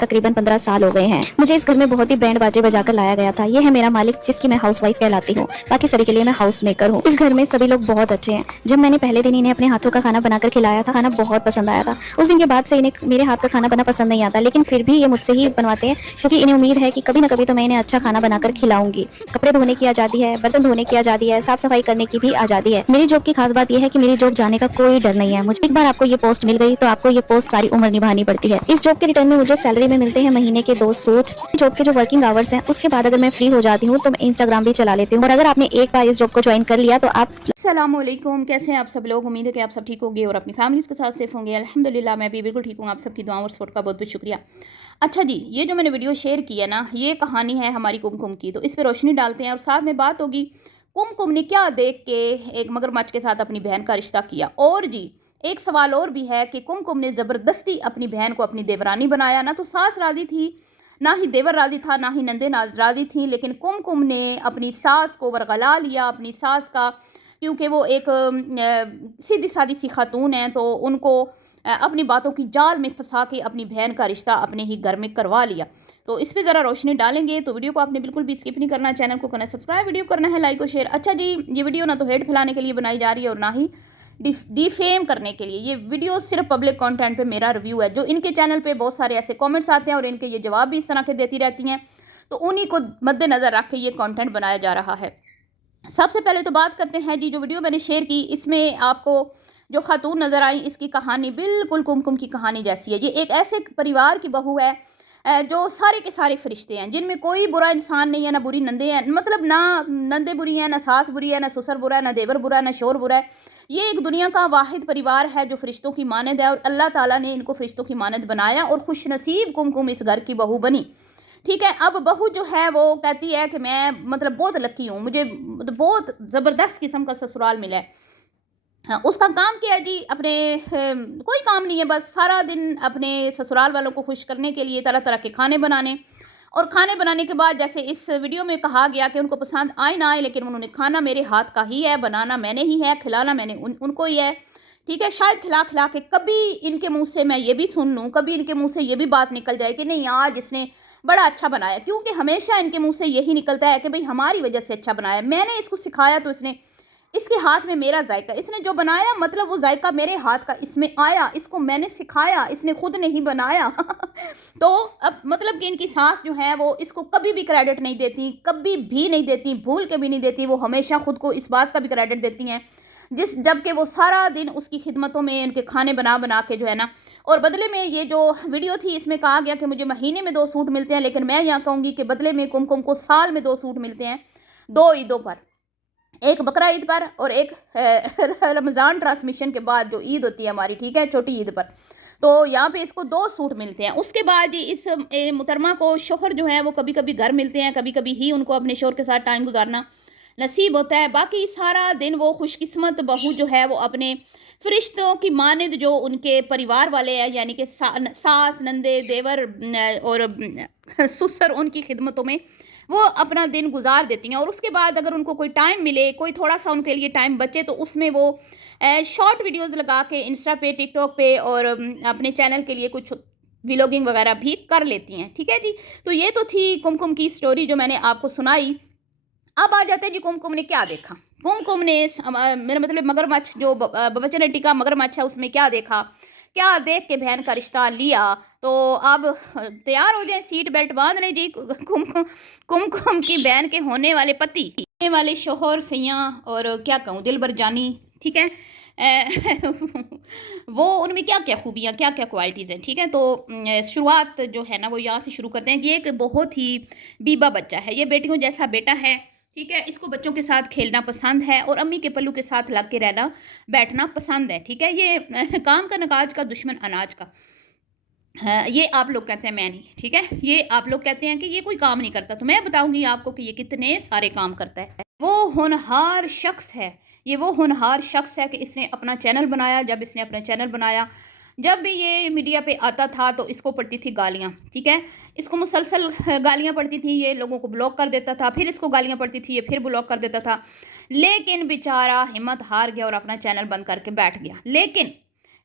तकरीबन 15 साल हो गए हैं। मुझे इस घर में बहुत ही बैंड बाजे बजाकर लाया गया था। ये है मेरा मालिक जिसकी मैं हाउस वाइफ कहलाती हूँ, बाकी सभी के लिए मैं हाउस मेकर हूँ। इस घर में सभी लोग बहुत अच्छे हैं। जब मैंने पहले दिन इन्हें अपने हाथों का खाना बनाकर खिलाया था, खाना बहुत पसंद आया था। उस दिन के बाद से इन्हें मेरे हाथ का खाना बना पसंद नहीं आता, लेकिन फिर भी ये मुझसे ही बनवाते हैं क्योंकि इन्हें उम्मीद है कि कभी ना कभी तो मैं इन्हें अच्छा खाना बनाकर खिलाऊंगी। कपड़े धोने की आज़ादी है, बर्तन धोने की आज़ादी है, साफ सफाई करने की भी आज़ादी है। मेरी जॉब की खास बात यह है कि मेरी जॉब जाने का कोई डर नहीं है। मुझे एक बार आपको ये पोस्ट मिल गई तो आपको ये पोस्ट सारी उम्र निभानी पड़ती है। इस जॉब के रिटर्न में मुझे सैलरी में मिलते हैं महीने के 2 सूट। जॉब के जो वर्किंग आवर्स हैं उसके बाद अगर मैं फ्री हो जाती हूँ तो मैं इंस्टाग्राम भी चला लेती हूँ। और अगर आपने एक बार इस जॉब को ज्वाइन कर लिया तो आप अस्सलामुअलैकुम, कैसे हैं आप सब लोग। उम्मीद है कि आप सब ठीक होंगे और अपनी फैमिलीज़ के साथ सेफ होंगे। अल्हम्दुलिल्लाह मैं भी बिल्कुल ठीक हूँ। आप सबकी दुआओं और सपोर्ट का बहुत बहुत शुक्रिया। अच्छा जी, ये जो मैंने वीडियो शेयर की है ना, ये कहानी है हमारी कुमकुम की, तो इस पर रोशनी डालते हैं और साथ में बात होगी कुमकुम ने क्या देख के एक मगरमच्छ के साथ अपनी बहन का रिश्ता किया। और जी एक सवाल और भी है कि कुमकुम ने ज़बरदस्ती अपनी बहन को अपनी देवरानी बनाया। ना तो सास राज़ी थी, ना ही देवर राज़ी था, ना ही नंदे राज़ी थी, लेकिन कुमकुम ने अपनी सास को वरगला लिया। अपनी सास का, क्योंकि वो एक सीधी सादी सी खातून है, तो उनको अपनी बातों की जाल में फंसा के अपनी बहन का रिश्ता अपने ही घर में करवा लिया। तो इस पे ज़रा रोशनी डालेंगे। तो वीडियो को आपने बिल्कुल भी स्किप नहीं करना, चैनल को करना सब्सक्राइब, वीडियो करना है लाइक और शेयर। अच्छा जी, ये वीडियो ना तो हेट फैलाने के लिए बनाई जा रही है और ना ही डिफेम करने के लिए। ये वीडियो सिर्फ पब्लिक कंटेंट पे मेरा रिव्यू है। जो इनके चैनल पे बहुत सारे ऐसे कमेंट्स आते हैं और इनके ये जवाब भी इस तरह के देती रहती हैं, तो उन्हीं को मद्देनज़र रख के ये कंटेंट बनाया जा रहा है। सबसे पहले तो बात करते हैं जी, जो वीडियो मैंने शेयर की इसमें आपको जो खातून नज़र आई, इसकी कहानी बिल्कुल कुमकुम की कहानी जैसी है। ये एक ऐसे परिवार की बहू है जो सारे के सारे फरिश्ते हैं, जिनमें कोई बुरा इंसान नहीं है, ना बुरी नंदे हैं, मतलब ना नंदे बुरी हैं, ना सास बुरी है, ना ससुर बुरा है, ना देवर बुरा है, ना शोर बुरा है। ये एक दुनिया का वाहिद परिवार है जो फरिश्तों की मानद है और अल्लाह ताला ने इनको फरिश्तों की मानद बनाया और खुश नसीब कुमकुम इस घर की बहू बनी। ठीक है, अब बहू जो है वो कहती है कि मैं मतलब बहुत लकी हूँ, मुझे मतलब बहुत ज़बरदस्त किस्म का ससुराल मिला है। हाँ, उसका काम क्या है जी, अपने कोई काम नहीं है, बस सारा दिन अपने ससुराल वालों को खुश करने के लिए तरह तरह के खाने बनाने, और खाने बनाने के बाद जैसे इस वीडियो में कहा गया कि उनको पसंद आए ना आए, लेकिन उन्होंने खाना मेरे हाथ का ही है, बनाना मैंने ही है, खिलाना मैंने उनको ही है। ठीक है, शायद खिला खिला के कभी इनके मुंह से मैं ये भी सुन लूँ, कभी इनके मुंह से ये भी बात निकल जाए कि नहीं आज इसने बड़ा अच्छा बनाया, क्योंकि हमेशा इनके मुंह से यही निकलता है कि भाई हमारी वजह से अच्छा बनाया, मैंने इसको सिखाया तो इसने, इसके हाथ में मेरा जायका, इसने जो बनाया मतलब वो जायका मेरे हाथ का इसमें आया, इसको मैंने सिखाया, इसने खुद नहीं बनाया। तो अब मतलब कि इनकी सास जो है वो इसको कभी भी क्रेडिट नहीं देती, कभी भी नहीं देती, भूल के भी नहीं देती। वो हमेशा खुद को इस बात का भी क्रेडिट देती हैं जबकि वो सारा दिन उसकी खिदमतों में इनके खाने बना बना के जो है ना। और बदले में ये जो वीडियो थी इसमें कहा गया कि मुझे महीने में 2 सूट मिलते हैं, लेकिन मैं यहाँ कहूँगी कि बदले में कुमकुम को साल में 2 सूट मिलते हैं, 2 ईदों पर, एक बकरा ईद पर और एक रमज़ान ट्रांसमिशन के बाद जो ईद होती है हमारी, ठीक है, छोटी ईद पर। तो यहाँ पे इसको 2 सूट मिलते हैं। उसके बाद जी इस मुहतरमा को शोहर जो है वो कभी कभी घर मिलते हैं, कभी कभी ही उनको अपने शोहर के साथ टाइम गुजारना नसीब होता है। बाकी सारा दिन वो खुशकिस्मत बहू जो है वो अपने फरिश्तों की मानद जो उनके परिवार वाले हैं, यानी कि सास नंदे देवर और ससुर, उनकी खिदमतों में वो अपना दिन गुजार देती हैं। और उसके बाद अगर उनको कोई टाइम मिले, कोई थोड़ा सा उनके लिए टाइम बचे, तो उसमें वो शॉर्ट वीडियोस लगा के इंस्टा पे, टिकटॉक पे और अपने चैनल के लिए कुछ व्लॉगिंग वगैरह भी कर लेती हैं। ठीक है जी, तो ये तो थी कुमकुम की स्टोरी जो मैंने आपको सुनाई। अब आ जाते हैं जी कुमकुम ने क्या देखा। कुमकुम ने मेरा मतलब मगरमच्छ जो बचन टिका मगरमच्छ है उसमें क्या देखा, क्या देख के बहन का रिश्ता लिया। तो अब तैयार हो जाए, सीट बेल्ट बांध लें जी। कुमकुम कुमकुम की बहन के होने वाले पति, होने वाले शोहर सैयां और क्या कहूँ दिलबर जानी, ठीक है। वो उनमें क्या क्या खूबियाँ, क्या क्या क्वालिटीज़ हैं, ठीक है। तो शुरुआत जो है ना वो यहाँ से शुरू करते हैं कि ये एक बहुत ही बीबा बच्चा है, ये बेटियों जैसा बेटा है, ठीक है। इसको बच्चों के साथ खेलना पसंद है और अम्मी के पल्लू के साथ लग के रहना बैठना पसंद है, ठीक है। ये काम का नकाज का दुश्मन अनाज का, हाँ, ये आप लोग कहते हैं, मैं नहीं, ठीक है। ये आप लोग कहते हैं कि ये कोई काम नहीं करता, तो मैं बताऊंगी आपको कि ये कितने सारे काम करता है। वो होनहार शख्स है, ये वो होनहार शख्स है कि इसने अपना चैनल बनाया। जब इसने अपना चैनल बनाया, जब भी ये मीडिया पे आता था तो इसको पड़ती थी गालियाँ, ठीक है। इसको मुसलसल गालियाँ पड़ती थी, ये लोगों को ब्लॉक कर देता था, फिर इसको गालियाँ पड़ती थी, ये फिर ब्लॉक कर देता था। लेकिन बेचारा हिम्मत हार गया और अपना चैनल बंद करके बैठ गया।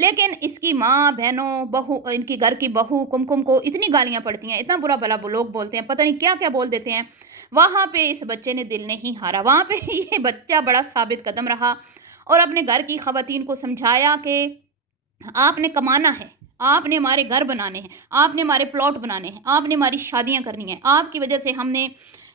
लेकिन इसकी माँ, बहनों, बहू, इनकी घर की बहू कुमकुम को इतनी गालियाँ पड़ती हैं, इतना बुरा भला वो लोग बोलते हैं, पता नहीं क्या-क्या बोल देते हैं। वहाँ पे इस बच्चे ने दिल नहीं हारा, वहाँ पे ये बच्चा बड़ा साबित कदम रहा और अपने घर की ख़वातीन को समझाया कि आपने कमाना है, आपने हमारे घर बनाने हैं, आपने हमारे प्लॉट बनाने हैं, आपने हमारी शादियाँ करनी हैं, आपकी वजह से हमने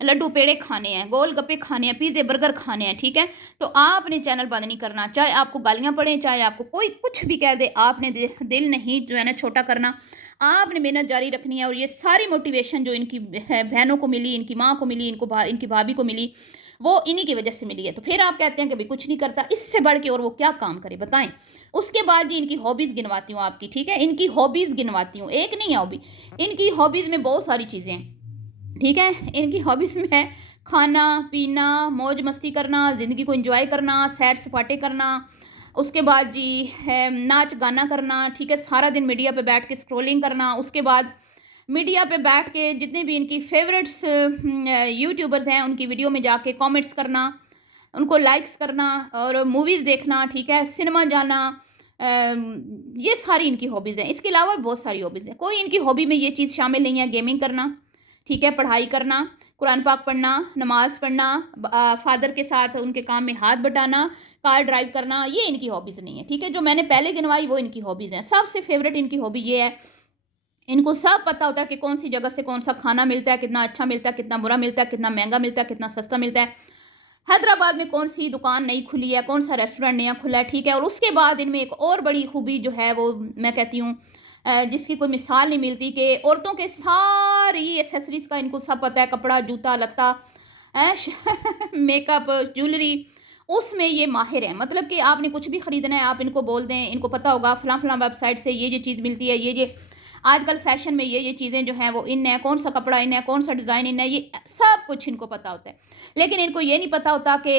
लड्डू पेड़े खाने हैं, गोलगप्पे खाने हैं, पिज़्ज़े बर्गर खाने हैं, ठीक है? तो आपने चैनल बंद नहीं करना, चाहे आपको गालियाँ पड़ें, चाहे आपको कोई कुछ भी कह दे, आपने दिल नहीं जो है ना छोटा करना, आपने मेहनत जारी रखनी है। और ये सारी मोटिवेशन जो इनकी बहनों को मिली, इनकी माँ को मिली, इनकी भाभी को मिली, वो इन्हीं की वजह से मिली है। तो फिर आप कहते हैं कि भाई कुछ नहीं करता, इससे बढ़ के और वो क्या काम करे बताएं। उसके बाद जी इनकी हॉबीज़ गिनवाती हूँ आपकी, ठीक है? इनकी हॉबीज़ गिनवाती हूँ, एक नहीं है हॉबी, इनकी हॉबीज़ में बहुत सारी चीज़ें हैं, ठीक है? इनकी हॉबीज़ में है खाना पीना, मौज मस्ती करना, ज़िंदगी को एंजॉय करना, सैर सपाटे करना, उसके बाद जी है नाच गाना करना, ठीक है? सारा दिन मीडिया पे बैठ के स्क्रॉलिंग करना, उसके बाद मीडिया पे बैठ के जितने भी इनकी फेवरेट्स यूट्यूबर्स हैं उनकी वीडियो में जाके कमेंट्स करना, उनको लाइक्स करना और मूवीज़ देखना, ठीक है? सिनेमा जाना, ये सारी इनकी हॉबीज़ हैं। इसके अलावा भी बहुत सारी हॉबीज़ हैं, कोई इनकी हॉबी में ये चीज़ शामिल नहीं है। गेमिंग करना, ठीक है? पढ़ाई करना, कुरान पाक पढ़ना, नमाज़ पढ़ना, फ़ादर के साथ उनके काम में हाथ बटाना, कार ड्राइव करना, ये इनकी हॉबीज़ नहीं है, ठीक है? जो मैंने पहले गिनवाई वो इनकी हॉबीज़ हैं। सबसे फ़ेवरेट इनकी हॉबी ये है, इनको सब पता होता है कि कौन सी जगह से कौन सा खाना मिलता है, कितना अच्छा मिलता है, कितना बुरा मिलता है, कितना महंगा मिलता है, कितना सस्ता मिलता है। हैदराबाद में कौन सी दुकान नई खुली है, कौन सा रेस्टोरेंट नया खुला है, ठीक है? और उसके बाद इनमें एक और बड़ी खूबी जो है वो मैं कहती हूँ जिसकी कोई मिसाल नहीं मिलती, कि औरतों के सारी एसेसरीज़ का इनको सब पता है, कपड़ा, जूता, लत्ता, मेकअप, ज्वेलरी, उसमें ये माहिर हैं। मतलब कि आपने कुछ भी ख़रीदना है, आप इनको बोल दें, इनको पता होगा फ़लाँ-फ़लाँ वेबसाइट से ये चीज़ मिलती है, ये आजकल फ़ैशन में ये चीज़ें जो हैं वो इन है, कौन-सा कपड़ा इन है, कौन-सा डिज़ाइन इन है, ये सब कुछ इनको पता होता है। लेकिन इनको ये नहीं पता होता कि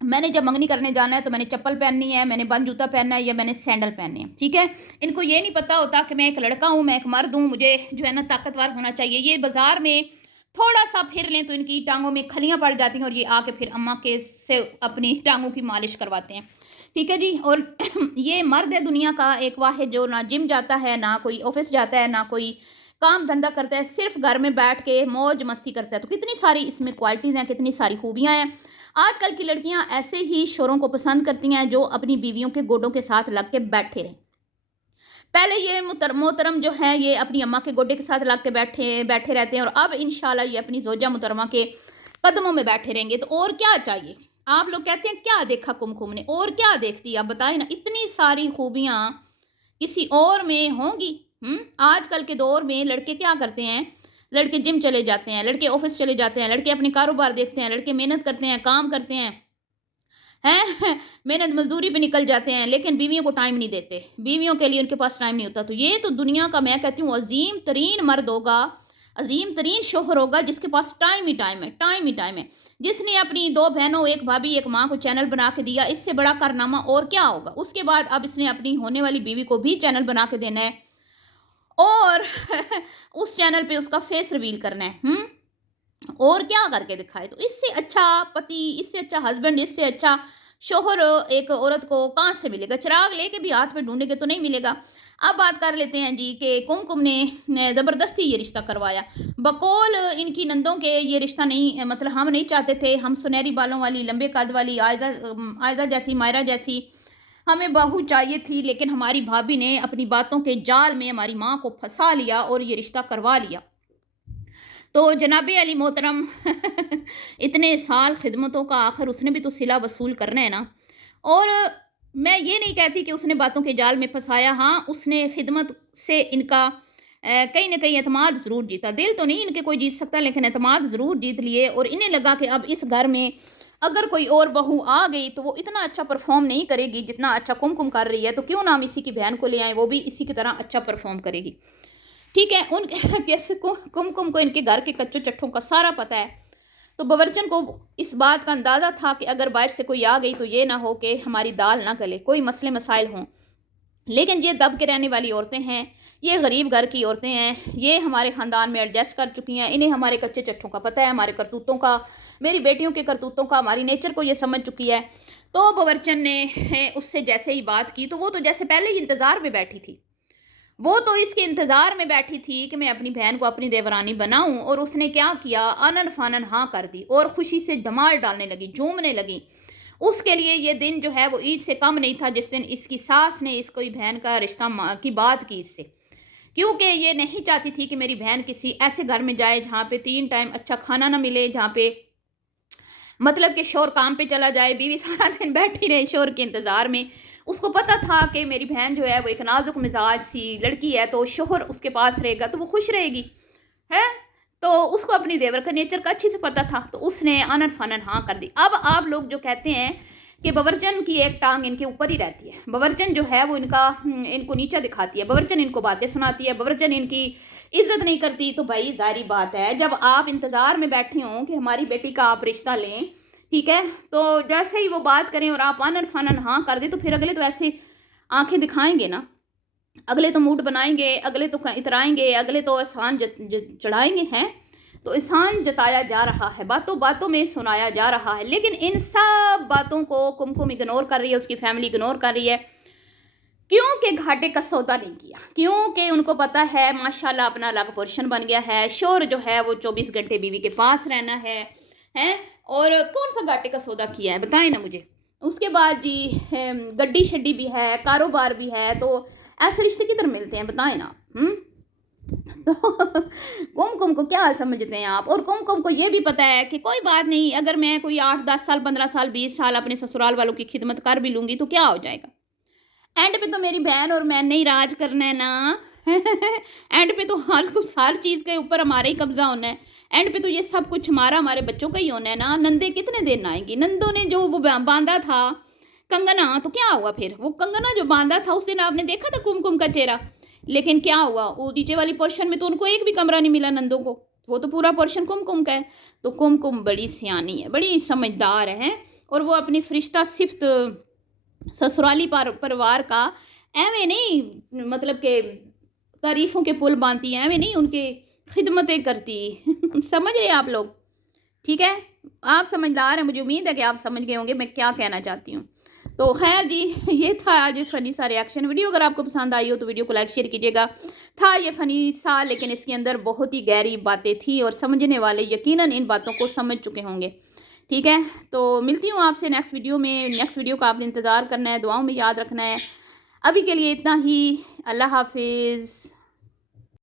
मैंने जब मंगनी करने जाना है तो मैंने चप्पल पहननी है, मैंने बंद जूता पहनना है या मैंने सैंडल पहनने हैं, ठीक है? इनको ये नहीं पता होता कि मैं एक लड़का हूँ, मैं एक मर्द हूँ, मुझे जो है ना ताकतवर होना चाहिए। ये बाज़ार में थोड़ा-सा फिर लें तो इनकी टाँगों में खलियाँ पड़ जाती हैं और ये आके फिर अम्मा के से अपनी टाँगों की मालिश करवाते हैं, ठीक है जी? और ये मर्द है दुनिया का एक वाहिद जो ना जिम जाता है, ना कोई ऑफ़िस जाता है, ना कोई काम धंधा करता है, सिर्फ़ घर में बैठ के मौज मस्ती करता है। तो कितनी सारी इसमें क्वालिटीज़ हैं, कितनी सारी खूबियाँ हैं। आजकल की लड़कियां ऐसे ही शोरों को पसंद करती हैं जो अपनी बीवियों के गोडों के साथ लग के बैठे रहें। पहले ये मोहतरम जो है ये अपनी अम्मा के गोडे के साथ लग के बैठे बैठे रहते हैं और अब इंशाल्लाह ये अपनी जोजा मोहतरमा के कदमों में बैठे रहेंगे। तो और क्या चाहिए? आप लोग कहते हैं क्या देखा कुमकुम ने, और क्या देखती है? आप बताएं ना, इतनी सारी खूबियाँ किसी और में होंगी? आजकल के दौर में लड़के क्या करते हैं? लड़के जिम चले जाते हैं, लड़के ऑफिस चले जाते हैं, लड़के अपने कारोबार देखते हैं, लड़के मेहनत करते हैं, काम करते हैं, हैं? मेहनत मजदूरी पे निकल जाते हैं, लेकिन बीवियों को टाइम नहीं देते, बीवियों के लिए उनके पास टाइम नहीं होता। तो ये तो दुनिया का मैं कहती हूँ अजीम तरीन मर्द होगा, अजीम तरीन शोहर होगा जिसके पास टाइम ही टाइम है, टाइम ही टाइम है, जिसने अपनी 2 बहनों, 1 भाभी, 1 माँ को चैनल बना के दिया। इससे बड़ा कारनामा और क्या होगा? उसके बाद अब इसने अपनी होने वाली बीवी को भी चैनल बना के देना है और उस चैनल पे उसका फेस रिवील करना है। और क्या करके दिखाए? तो इससे अच्छा पति, इससे अच्छा हस्बैंड, इससे अच्छा शोहर एक औरत को कहाँ से मिलेगा? चिराग लेके भी हाथ में ढूंढेंगे तो नहीं मिलेगा। अब बात कर लेते हैं जी कि कुमकुम ने ज़बरदस्ती ये रिश्ता करवाया। बकौल इनकी नंदों के ये रिश्ता नहीं, मतलब हम नहीं चाहते थे, हम सुनहरी बालों वाली, लंबे कद वाली आयज़ा जैसी, मायरा जैसी हमें बहू चाहिए थी, लेकिन हमारी भाभी ने अपनी बातों के जाल में हमारी माँ को फंसा लिया और ये रिश्ता करवा लिया। तो जनाब अली मोहतरम इतने साल खिदमतों का आखिर उसने भी तो सिला वसूल करना है ना। और मैं ये नहीं कहती कि उसने बातों के जाल में फंसाया, हाँ उसने खिदमत से इनका कहीं ना कहीं एतमाद ज़रूर जीता। दिल तो नहीं इनके कोई जीत सकता, लेकिन एतमाद ज़रूर जीत लिए और इन्हें लगा कि अब इस घर में अगर कोई और बहू आ गई तो वो इतना अच्छा परफॉर्म नहीं करेगी जितना अच्छा कुमकुम कर रही है, तो क्यों ना हम इसी की बहन को ले आए, वो भी इसी की तरह अच्छा परफॉर्म करेगी, ठीक है? उन कैसे कुमकुम को इनके घर के कच्चों चट्टों का सारा पता है। तो बावर्चन को इस बात का अंदाज़ा था कि अगर बाहर से कोई आ गई तो ये ना हो कि हमारी दाल ना गले, कोई मसले मसाइल हों। लेकिन ये दब के रहने वाली औरतें हैं, ये गरीब घर की औरतें हैं, ये हमारे ख़ानदान में एडजस्ट कर चुकी हैं, इन्हें हमारे कच्चे चट्टों का पता है, हमारे करतूतों का, मेरी बेटियों के करतूतों का, हमारी नेचर को ये समझ चुकी है। تو باورچن نے اس سے جیسے ہی بات کی تو وہ تو جیسے پہلے ہی انتظار میں بیٹھی تھی، وہ تو اس کے انتظار میں بیٹھی تھی کہ میں اپنی بہن کو اپنی دیورانی بناؤں، اور اس نے کیا کیا، آنن فانن ہاں کر دی اور خوشی سے دھمال ڈالنے لگی، جھومنے لگی۔ اس کے لیے یہ دن جو ہے وہ عید سے کم نہیں تھا جس دن اس کی ساس نے اس کوئی بہن کا رشتہ کی بات کی اس سے، کیونکہ یہ نہیں چاہتی تھی کہ میری بہن کسی ایسے گھر میں جائے جہاں پہ 3 ٹائم اچھا کھانا نہ ملے، جہاں پہ مطلب کہ شوہر کام پہ چلا جائے، بیوی سارا دن بیٹھی رہے شوہر کے انتظار میں۔ اس کو پتہ تھا کہ میری بہن جو ہے وہ ایک نازک مزاج سی لڑکی ہے، تو شوہر اس کے پاس رہے گا تو وہ خوش رہے گی ہے، تو اس کو اپنی دیور کا نیچر کا اچھی سے پتہ تھا، تو اس نے آنن فانن ہاں کر دی۔ اب آپ لوگ جو کہتے ہیں کہ باورچن کی ایک ٹانگ ان کے اوپر ہی رہتی ہے، باورچن جو ہے وہ ان کو نیچا دکھاتی ہے، باورچن ان کو باتیں سناتی ہے، باورچن ان کی عزت نہیں کرتی، تو بھائی ظاہری بات ہے جب آپ انتظار میں بیٹھے ہوں کہ ہماری بیٹی کا آپ رشتہ لیں، ٹھیک ہے، تو جیسے ہی وہ بات کریں اور آپ آنن فانن ہاں کر دیں تو پھر اگلے تو ایسے آنکھیں دکھائیں گے نا، اگلے تو موڈ بنائیں گے، اگلے تو اترائیں گے، اگلے تو احسان چڑھائیں گے ہیں، تو احسان جتایا جا رہا ہے، باتوں باتوں میں سنایا جا رہا ہے، لیکن ان سب باتوں کو کمکم اگنور کر رہی ہے، اس کی فیملی اگنور کر رہی ہے، کیونکہ گھاٹے کا سودا نہیں کیا، کیونکہ ان کو پتہ ہے ماشاءاللہ اپنا الگ پورشن بن گیا ہے، شوہر جو ہے وہ 24 گھنٹے بیوی کے پاس رہنا ہے، اور کون سا گھاٹے کا سودا کیا ہے بتائیں نا مجھے۔ اس کے بعد جی گڈی شڈی بھی ہے، کاروبار بھی ہے، تو ایسے رشتے کدھر ملتے ہیں بتائیں نا۔ تو کم کو کیا سمجھتے ہیں آپ، اور کم کو یہ بھی پتہ ہے کہ کوئی بات نہیں، اگر میں کوئی 8 10 سال 15 سال 20 سال اپنے سسرال والوں کی خدمت کر بھی لوں گی تو کیا ہو جائے گا، اینڈ پہ تو میری بہن اور میں نے ہی راج کرنا ہے نا۔ اینڈ پہ تو ہر چیز کے اوپر ہمارا ہی قبضہ ہونا ہے، اینڈ پہ تو یہ سب کچھ ہمارے بچوں کا ہی ہونا ہے نا۔ نندے کتنے دن آئیں گی، نندوں نے جو وہ باندھا تھا کنگنا، تو کیا ہوا پھر، وہ کنگنا جو باندھا تھا اس دن آپ نے دیکھا تھا کم کا چہرہ، لیکن کیا ہوا، وہ نیچے والی پورشن میں تو ان کو ایک بھی کمرہ نہیں ملا نندوں کو، وہ تو پورا پورشن کم کا ہے۔ تو کم بڑی سیانی ہے، بڑی سمجھدار ہے، اور وہ اپنی فرشتہ صفت سسرالی پریوار کا ایویں نہیں، مطلب کہ تعریفوں کے پل باندھتی ہیں، ایویں نہیں ان کے خدمتیں کرتی۔ سمجھ رہے آپ لوگ، ٹھیک ہے، آپ سمجھدار ہیں، مجھے امید ہے کہ آپ سمجھ گئے ہوں گے میں کیا کہنا چاہتی ہوں۔ تو خیر جی، یہ تھا آج فنی سا ریاکشن ویڈیو، اگر آپ کو پسند آئی ہو تو ویڈیو کو لائک شیئر کیجیے گا۔ تھا یہ فنی سا، لیکن اس کے اندر بہت ہی گہری باتیں تھیں، اور سمجھنے والے یقیناً ان باتوں کو سمجھ چکے ہوں گے، ٹھیک ہے۔ تو ملتی ہوں آپ سے نیکسٹ ویڈیو میں، نیکسٹ ویڈیو کا آپ نے انتظار کرنا ہے، دعاؤں میں یاد رکھنا ہے۔ ابھی کے لیے اتنا ہی، اللہ حافظ۔